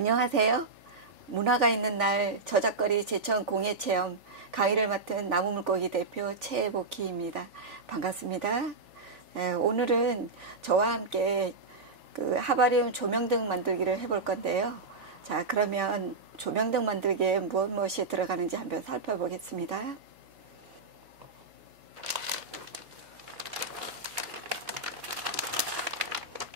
안녕하세요. 문화가 있는 날 저작거리 제천 공예체험 강의를 맡은 나무물고기 대표 최복희입니다. 반갑습니다. 오늘은 저와 함께 하바리움 조명등 만들기를 해볼 건데요. 자, 그러면 조명등 만들기에 무엇이 들어가는지 한번 살펴보겠습니다.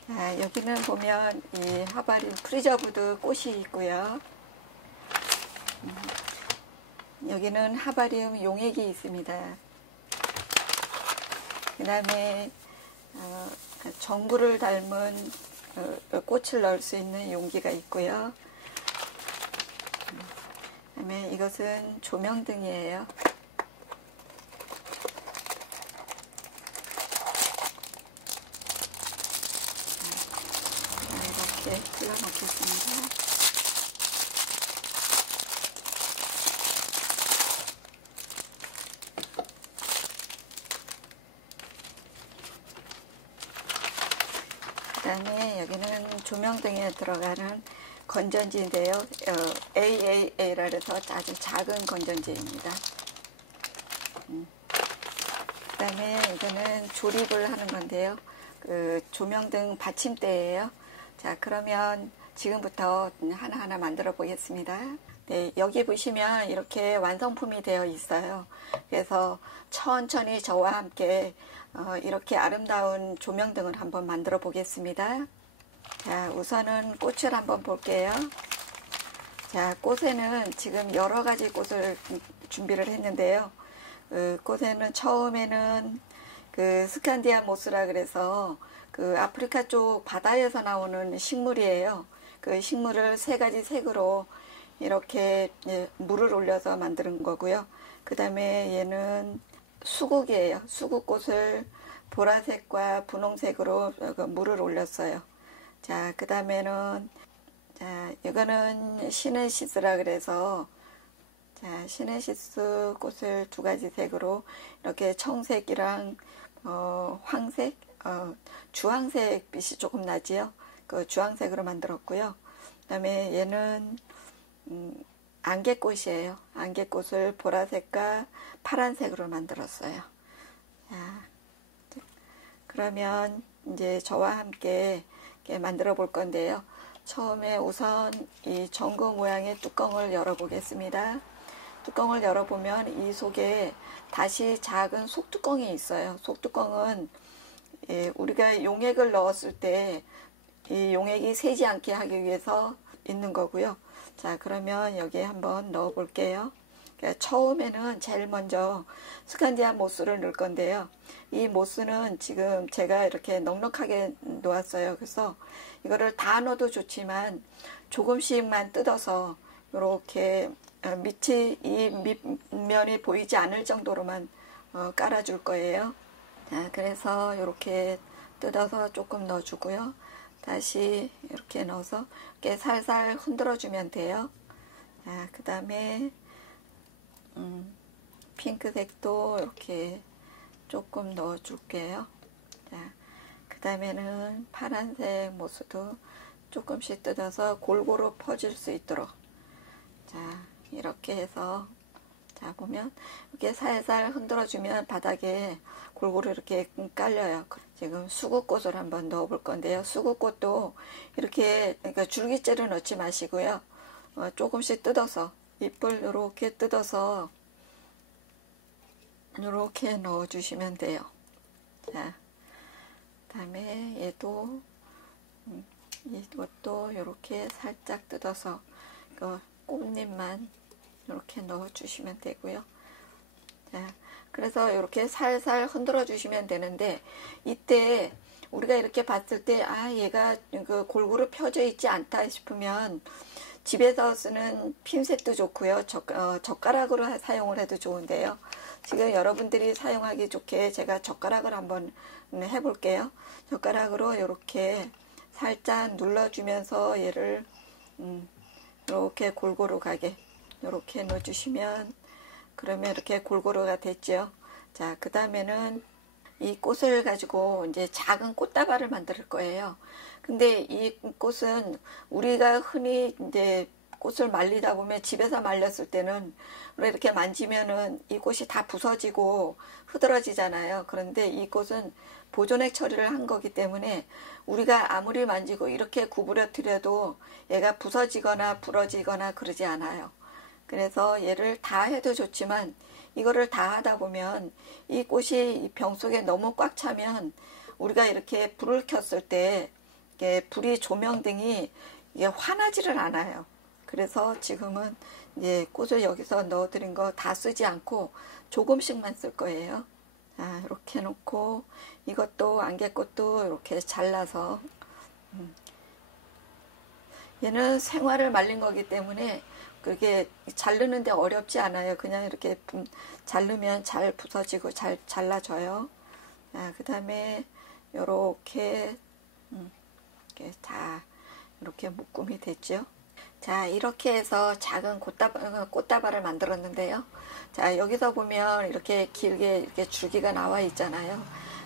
자, 여기는 보면 이 하바리움 프리저브드 꽃이 있고요. 여기는 하바리움 용액이 있습니다. 그 다음에 정부를 닮은 꽃을 넣을 수 있는 용기가 있고요. 그 다음에 이것은 조명등이에요. 이렇게 찔러놓겠습니다. 그 다음에 여기는 조명등에 들어가는 건전지인데요. AAA라 해서 아주 작은 건전지입니다. 그 다음에 이거는 조립을 하는 건데요. 조명등 받침대예요. 자, 그러면 지금부터 하나하나 만들어 보겠습니다. 네, 여기 보시면 이렇게 완성품이 되어 있어요. 그래서 천천히 저와 함께 이렇게 아름다운 조명등을 한번 만들어 보겠습니다. 자, 우선은 꽃을 한번 볼게요. 자, 꽃에는 지금 여러 가지 꽃을 준비를 했는데요. 꽃에는 처음에는 스칸디아 모스라 그래서 아프리카 쪽 바다에서 나오는 식물이에요. 그 식물을 세 가지 색으로 이렇게 물을 올려서 만드는 거고요. 그 다음에 얘는 수국이에요. 수국꽃을 보라색과 분홍색으로 물을 올렸어요. 자, 그 다음에는 이거는 시네시스라 그래서 시네시스 꽃을 두 가지 색으로 이렇게 청색이랑 황색, 주황색 빛이 조금 나지요. 그 주황색으로 만들었고요. 그 다음에 얘는 안개꽃이에요. 안개꽃을 보라색과 파란색으로 만들었어요. 자, 그러면 이제 저와 함께 만들어 볼 건데요. 처음에 우선 이 전구 모양의 뚜껑을 열어 보겠습니다. 뚜껑을 열어보면 이 속에 다시 작은 속뚜껑이 있어요. 속뚜껑은 우리가 용액을 넣었을 때 이 용액이 새지 않게 하기 위해서 있는 거고요. 자, 그러면 여기에 한번 넣어 볼게요. 그러니까 처음에는 제일 먼저 스칸디아 모스를 넣을 건데요. 이 모스는 지금 제가 이렇게 넉넉하게 놓았어요. 그래서 이거를 다 넣어도 좋지만 조금씩만 뜯어서 이렇게 이 밑면이 보이지 않을 정도로만 깔아줄 거예요. 자, 그래서 이렇게 뜯어서 조금 넣어주고요. 다시 이렇게 넣어서 이렇게 살살 흔들어주면 돼요. 자, 그 다음에 핑크색도 이렇게 조금 넣어줄게요. 자, 그 다음에는 파란색 모스도 조금씩 뜯어서 골고루 퍼질 수 있도록. 자, 이렇게 해서 자, 보면 이렇게 살살 흔들어주면 바닥에 골고루 이렇게 깔려요. 지금 수국꽃을 한번 넣어 볼 건데요. 수국꽃도 이렇게 그러니까 줄기째로 넣지 마시고요. 조금씩 뜯어서 잎을 이렇게 뜯어서 이렇게 넣어 주시면 돼요. 자, 그다음에 이것도 이렇게 살짝 뜯어서 꽃잎만 이렇게 넣어 주시면 되고요. 자, 그래서 이렇게 살살 흔들어 주시면 되는데 이때 우리가 이렇게 봤을 때 얘가 골고루 펴져 있지 않다 싶으면 집에서 쓰는 핀셋도 좋고요. 젓가락으로 사용을 해도 좋은데요. 지금 여러분들이 사용하기 좋게 제가 젓가락을 한번 해볼게요. 젓가락으로 이렇게 살짝 눌러주면서 얘를 이렇게 골고루 가게 이렇게 넣어주시면 그러면 이렇게 골고루가 됐죠. 자, 그 다음에는 이 꽃을 가지고 이제 작은 꽃다발을 만들 거예요. 근데 이 꽃은 우리가 흔히 이제 꽃을 말리다 보면 집에서 말렸을 때는 이렇게 만지면은 이 꽃이 다 부서지고 흐드러지잖아요. 그런데 이 꽃은 보존액 처리를 한 거기 때문에 우리가 아무리 만지고 이렇게 구부려뜨려도 얘가 부서지거나 부러지거나 그러지 않아요. 그래서 얘를 다 해도 좋지만 이거를 다 하다 보면 이 꽃이 병 속에 너무 꽉 차면 우리가 이렇게 불을 켰을 때 불이 조명등이 이게 환하지를 않아요. 그래서 지금은 이제 꽃을 여기서 넣어드린 거 다 쓰지 않고 조금씩만 쓸 거예요. 자, 이렇게 놓고 이것도 안개꽃도 이렇게 잘라서 얘는 생화를 말린 거기 때문에 그게 자르는데 어렵지 않아요. 그냥 이렇게 자르면 잘 부서지고 잘 잘라져요. 그 다음에 요렇게 다 이렇게 묶음이 됐죠. 자, 이렇게 해서 작은 꽃다발을 만들었는데요. 자, 여기서 보면 이렇게 길게 이렇게 줄기가 나와 있잖아요.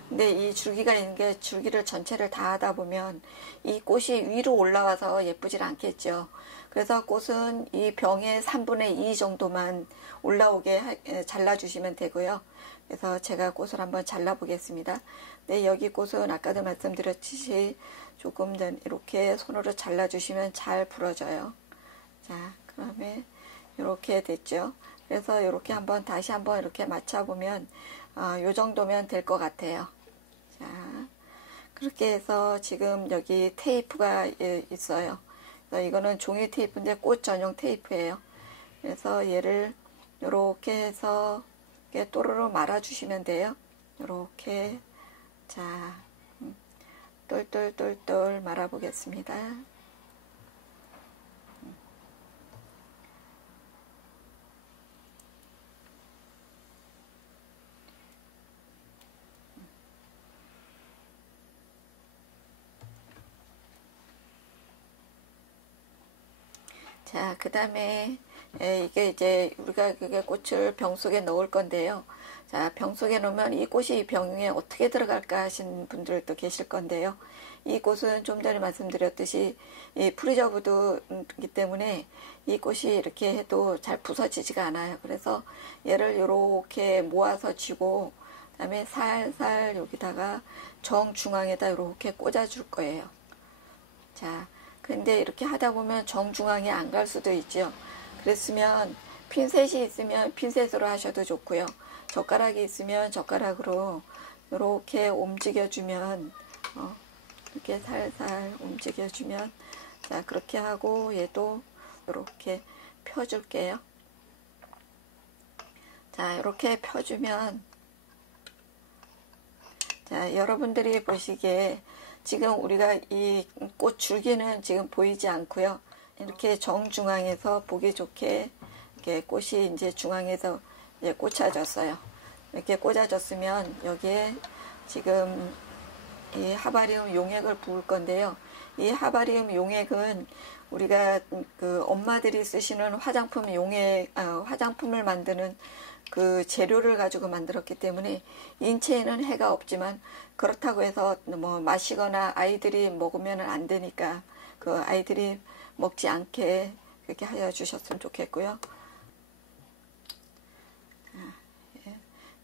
근데 이 줄기가 있는 게 줄기를 전체를 다 하다 보면 이 꽃이 위로 올라와서 예쁘질 않겠죠. 그래서 꽃은 이 병의 3분의 2 정도만 올라오게 잘라주시면 되고요. 그래서 제가 꽃을 한번 잘라 보겠습니다. 네, 여기 꽃은 아까도 말씀드렸듯이 조금 전 이렇게 손으로 잘라주시면 잘 부러져요. 자, 그다음에 이렇게 됐죠. 그래서 이렇게 한번 다시 한번 이렇게 맞춰보면 요 정도면 될 것 같아요. 자, 그렇게 해서 지금 여기 테이프가 있어요. 그래서 이거는 종이 테이프인데 꽃 전용 테이프예요. 그래서 얘를 이렇게 해서 이렇게 또르르 말아주시면 돼요. 이렇게 자, 똘똘똘똘 말아보겠습니다. 자, 그 다음에 이게 이제 우리가 그게 꽃을 병 속에 넣을 건데요. 자, 병 속에 넣으면 이 꽃이 병에 어떻게 들어갈까 하신 분들도 계실 건데요. 이 꽃은 좀 전에 말씀드렸듯이 이 프리저브드이기 때문에 이 꽃이 이렇게 해도 잘 부서지지가 않아요. 그래서 얘를 이렇게 모아서 쥐고 그다음에 살살 여기다가 정중앙에다 이렇게 꽂아줄 거예요. 자, 근데 이렇게 하다 보면 정중앙에 안 갈 수도 있죠. 그랬으면 핀셋이 있으면 핀셋으로 하셔도 좋고요. 젓가락이 있으면 젓가락으로 이렇게 움직여주면 이렇게 살살 움직여주면 자, 그렇게 하고 얘도 이렇게 펴줄게요. 자, 이렇게 펴주면 자, 여러분들이 보시기에 지금 우리가 이 꽃 줄기는 지금 보이지 않고요. 이렇게 정중앙에서 보기 좋게 이렇게 꽃이 이제 중앙에서 이제 꽂아졌어요. 이렇게 꽂아졌으면 여기에 지금 이 하바리움 용액을 부을 건데요. 이 하바리움 용액은 우리가 그 엄마들이 쓰시는 화장품 용액, 화장품을 만드는 그 재료를 가지고 만들었기 때문에 인체에는 해가 없지만 그렇다고 해서 뭐 마시거나 아이들이 먹으면 안 되니까 그 아이들이 먹지 않게 그렇게 하여 주셨으면 좋겠고요.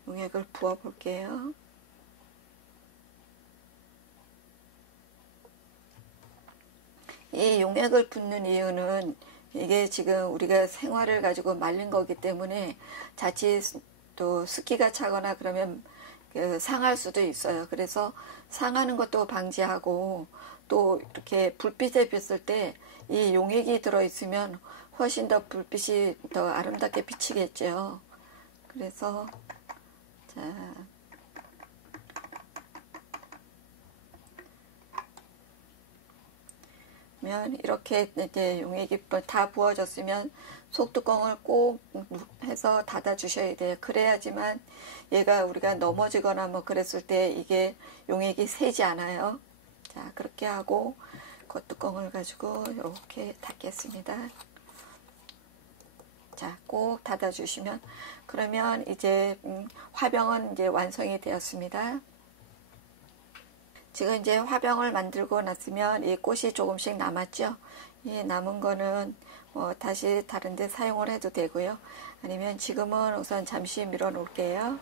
용액을 부어 볼게요. 이 용액을 붓는 이유는 이게 지금 우리가 생화를 가지고 말린 거기 때문에 자칫 또 습기가 차거나 그러면 상할 수도 있어요. 그래서 상하는 것도 방지하고 또 이렇게 불빛에 비었을 때 이 용액이 들어있으면 훨씬 더 불빛이 더 아름답게 비치겠죠. 그래서 자, 이렇게 이제 용액이 다 부어졌으면 속뚜껑을 꼭 해서 닫아 주셔야 돼요. 그래야지만 얘가 우리가 넘어지거나 뭐 그랬을 때 이게 용액이 새지 않아요. 자, 그렇게 하고 겉뚜껑을 가지고 이렇게 닫겠습니다. 자, 꼭 닫아 주시면 그러면 이제 화병은 이제 완성이 되었습니다. 지금 이제 화병을 만들고 났으면 이 꽃이 조금씩 남았죠. 이 남은 거는 다시 다른 데 사용을 해도 되고요. 아니면 지금은 우선 잠시 밀어 놓을게요.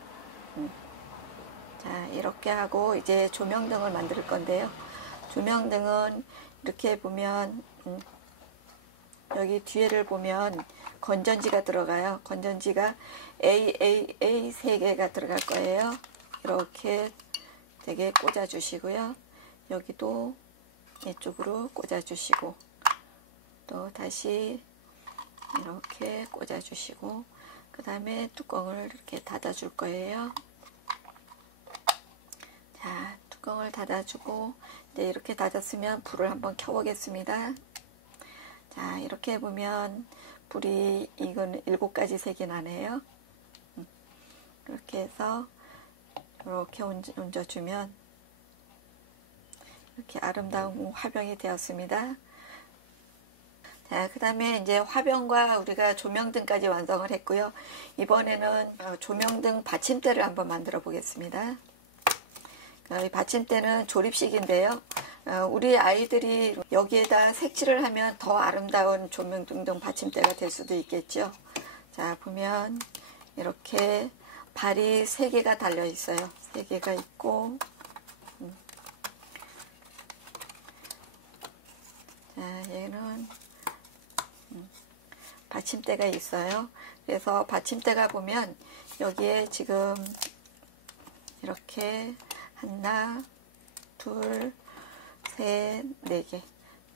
자, 이렇게 하고 이제 조명등을 만들 건데요. 조명등은 이렇게 보면 여기 뒤에를 보면 건전지가 들어가요. 건전지가 AAA 3개가 들어갈 거예요. 이렇게 4개 꽂아 주시고요. 여기도 이쪽으로 꽂아 주시고 또 다시 이렇게 꽂아 주시고 그 다음에 뚜껑을 이렇게 닫아 줄 거예요. 자, 뚜껑을 닫아 주고 이제 이렇게 닫았으면 불을 한번 켜 보겠습니다. 자, 이렇게 보면 불이 이건 7가지 색이 나네요. 이렇게 해서 이렇게 얹어주면 이렇게 아름다운 화병이 되었습니다. 자, 그 다음에 이제 화병과 우리가 조명등까지 완성을 했고요. 이번에는 조명등 받침대를 한번 만들어 보겠습니다. 이 받침대는 조립식인데요. 우리 아이들이 여기에다 색칠을 하면 더 아름다운 조명등 받침대가 될 수도 있겠죠. 자, 보면 이렇게 발이 3개가 달려 있어요. 3개가 있고 자, 얘는 받침대가 있어요. 그래서 받침대가 보면 여기에 지금 이렇게 하나, 둘, 셋, 4개.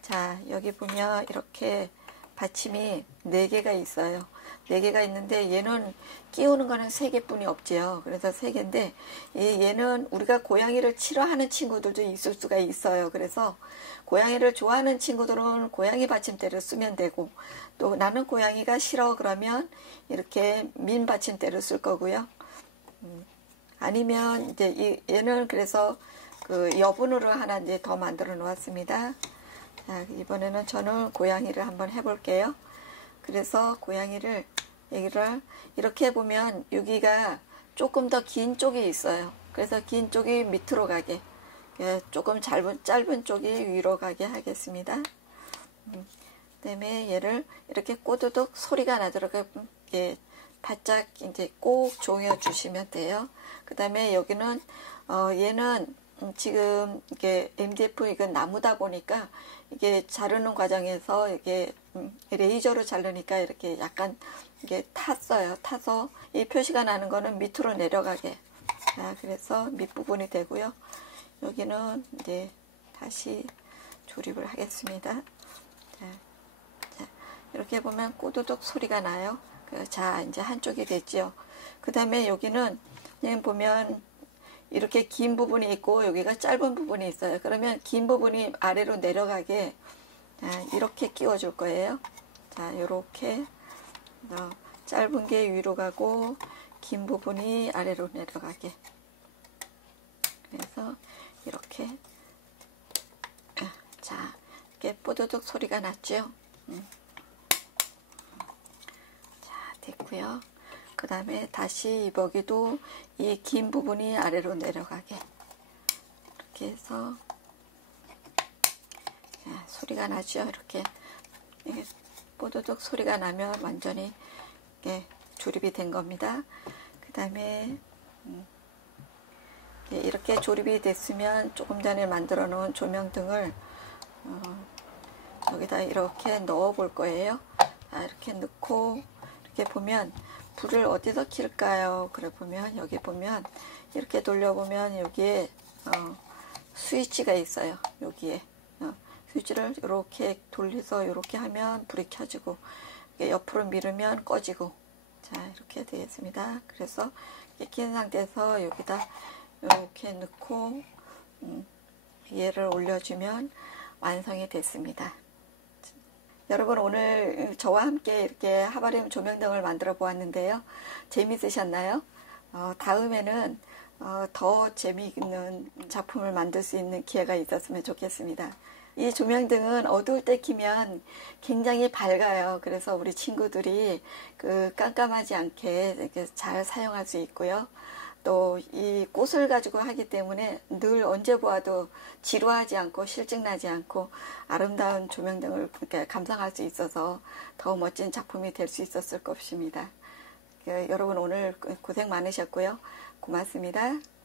자, 여기 보면 이렇게 받침이 4개가 있어요. 4개가 있는데 얘는 끼우는 거는 3개뿐이 없지요. 그래서 3개인데 얘는 우리가 고양이를 싫어하는 친구들도 있을 수가 있어요. 그래서 고양이를 좋아하는 친구들은 고양이 받침대를 쓰면 되고 또 나는 고양이가 싫어 그러면 이렇게 민 받침대를 쓸 거고요. 아니면 이제 얘는 그래서 그 여분으로 하나 이제 더 만들어 놓았습니다. 자, 이번에는 저는 고양이를 한번 해볼게요. 그래서 고양이를 여기를 이렇게 보면 여기가 조금 더 긴 쪽이 있어요. 그래서 긴 쪽이 밑으로 가게 조금 짧은 쪽이 위로 가게 하겠습니다. 그다음에 얘를 이렇게 꼬드득 소리가 나도록 바짝 이제 꼭 조여 주시면 돼요. 그 다음에 여기는 얘는 지금 이게 MDF 이건 나무다 보니까 이게 자르는 과정에서 이게 레이저로 자르니까 이렇게 약간 이게 탔어요. 타서 이 표시가 나는 거는 밑으로 내려가게. 자, 그래서 밑부분이 되고요. 여기는 이제 다시 조립을 하겠습니다. 자, 이렇게 보면 꼬드득 소리가 나요. 자, 이제 한쪽이 됐죠. 그 다음에 여기는 그냥 보면 이렇게 긴 부분이 있고 여기가 짧은 부분이 있어요. 그러면 긴 부분이 아래로 내려가게 이렇게 끼워 줄 거예요. 자, 이렇게 짧은 게 위로 가고 긴 부분이 아래로 내려가게. 그래서 이렇게 자, 이렇게 뽀드득 소리가 났죠. 자, 됐고요. 그 다음에 다시 여기도 이 긴 부분이 아래로 내려가게 이렇게 해서 자, 소리가 나죠. 이렇게 뽀드득 소리가 나면 완전히 조립이 된 겁니다. 그 다음에 이렇게 조립이 됐으면 조금 전에 만들어 놓은 조명등을 여기다 이렇게 넣어 볼 거예요. 자, 이렇게 넣고 이렇게 보면 불을 어디서 킬까요? 그래 보면 여기 보면 이렇게 돌려보면 여기에 스위치가 있어요. 여기에 스위치를 이렇게 돌려서 이렇게 하면 불이 켜지고 옆으로 밀으면 꺼지고 자, 이렇게 되겠습니다. 그래서 킨 상태에서 여기다 이렇게 넣고 얘를 올려주면 완성이 됐습니다. 여러분, 오늘 저와 함께 이렇게 하바리움 조명등을 만들어 보았는데요. 재미있으셨나요? 다음에는 더 재미있는 작품을 만들 수 있는 기회가 있었으면 좋겠습니다. 이 조명등은 어두울 때 켜면 굉장히 밝아요. 그래서 우리 친구들이 깜깜하지 않게 이렇게 잘 사용할 수 있고요. 또 이 꽃을 가지고 하기 때문에 늘 언제 보아도 지루하지 않고 실증나지 않고 아름다운 조명 등을 이렇게 감상할 수 있어서 더 멋진 작품이 될 수 있었을 것입니다. 여러분 오늘 고생 많으셨고요. 고맙습니다.